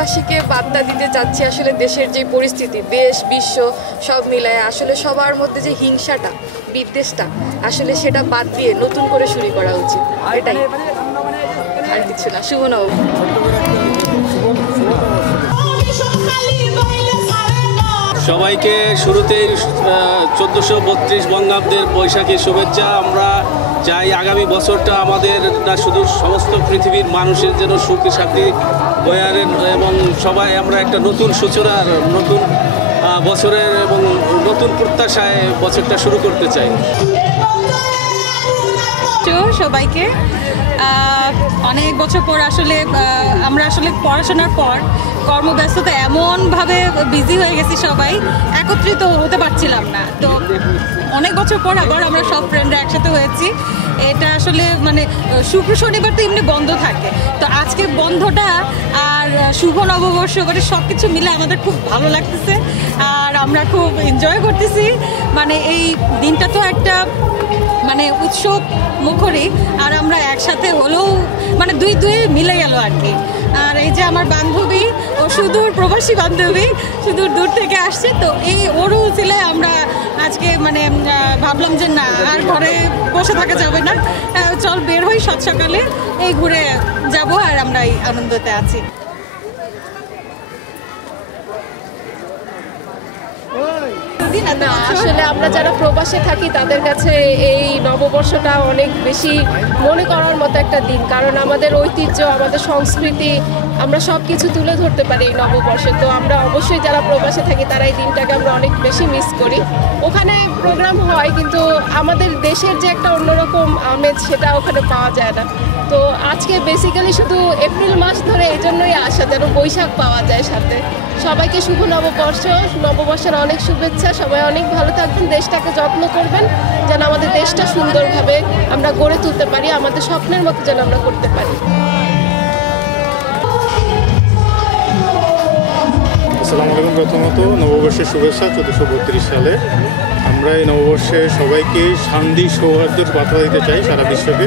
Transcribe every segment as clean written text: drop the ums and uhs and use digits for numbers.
দেশবাসীকে বার্তা দিতে চাচ্ছি আসলে দেশের যে পরিস্থিতি, দেশ বিশ্ব সব মিলায় আসলে সবার মধ্যে যে হিংসাটা, বিদ্বেষটা আসলে সেটা বাদ দিয়ে নতুন করে শুরু করা উচিত। এটাই, আর কিছু না। শুভ নববর্ষ। সবাইকে শুরুতেই 1432 বঙ্গাব্দের বৈশাখী শুভেচ্ছা। আমরা চাই আগামী বছরটা আমাদের না শুধু সমস্ত পৃথিবীর মানুষের জন্য সুখ শান্তি বয়ে আনেন, এবং সবাই আমরা একটা নতুন সূচনার, নতুন বছরের এবং নতুন প্রত্যাশায় বছরটা শুরু করতে চাই। সবাইকে অনেক বছর পর আসলে আমরা আসলে পড়াশোনার পর কর্মব্যস্ততা এমনভাবে বিজি হয়ে গেছি, সবাই একত্রিত হতে পারছিলাম না। তো অনেক বছর পর আবার আমরা সব ফ্রেন্ডরা একসাথে হয়েছি। এটা আসলে মানে শুক্র শনিবার তো এমনি বন্ধ থাকে, তো আজকে বন্ধটা আর শুভ নববর্ষ মানে সব কিছু মিলে আমাদের খুব ভালো লাগতেছে আর আমরা খুব এনজয় করতেছি। মানে এই দিনটা তো একটা মানে উৎসব মুখরই, আর আমরা একসাথে হলেও মানে দুই মিলে গেল আর কি। আর এই যে আমার বান্ধবী, ও সুদূর প্রবাসী বান্ধবী, সুদূর দূর থেকে আসছে, তো এই ওর উচিলায় আমরা আজকে মানে ভাবলাম যে না আর ঘরে বসে থাকা যাবে না, চল বের হই সাত সকালে, এই ঘুরে যাব আর আমরা এই আনন্দতে আছি। না, আসলে আমরা যারা প্রবাসে থাকি তাদের কাছে এই নববর্ষটা অনেক বেশি মনে করার মতো একটা দিন, কারণ আমাদের ঐতিহ্য, আমাদের সংস্কৃতি আমরা সব কিছু তুলে ধরতে পারি এই নববর্ষে। তো আমরা অবশ্যই যারা প্রবাসে থাকি তারা এই দিনটাকে আমরা অনেক বেশি মিস করি। ওখানে প্রোগ্রাম হয় কিন্তু আমাদের দেশের যে একটা অন্যরকম আমেজ সেটা ওখানে পাওয়া যায় না। তো আজকে বেসিক্যালি শুধু এপ্রিল মাস ধরে এই জন্যই আসা, যেন বৈশাখ পাওয়া যায় সাথে। সবাইকে শুভ নববর্ষ, নববর্ষের অনেক শুভেচ্ছা। সবাই অনেক ভালো থাকবেন, দেশটাকে যত্ন করবেন, যেন আমাদের দেশটা সুন্দরভাবে আমরা গড়ে তুলতে পারি, আমাদের স্বপ্নের মতো যেন আমরা করতে পারি। আসসালামু আলাইকুম। প্রথমত নববর্ষের শুভেচ্ছা। 1432 সালে আমরা এই নববর্ষে সবাইকে শান্তি সৌহার্দ্যের বার্তা দিতে চাই সারা বিশ্বকে।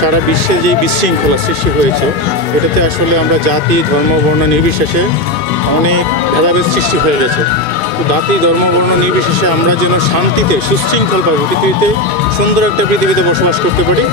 সারা বিশ্বে যে বিশৃঙ্খলা সৃষ্টি হয়েছে, এটাতে আসলে আমরা জাতি ধর্ম বর্ণ নির্বিশেষে অনেক ভেদাভেদ সৃষ্টি হয়ে গেছে। তো জাতি ধর্ম বর্ণ নির্বিশেষে আমরা যেন শান্তিতে সুশৃঙ্খলভাবে পৃথিবীতে সুন্দর একটা পৃথিবীতে বসবাস করতে পারি।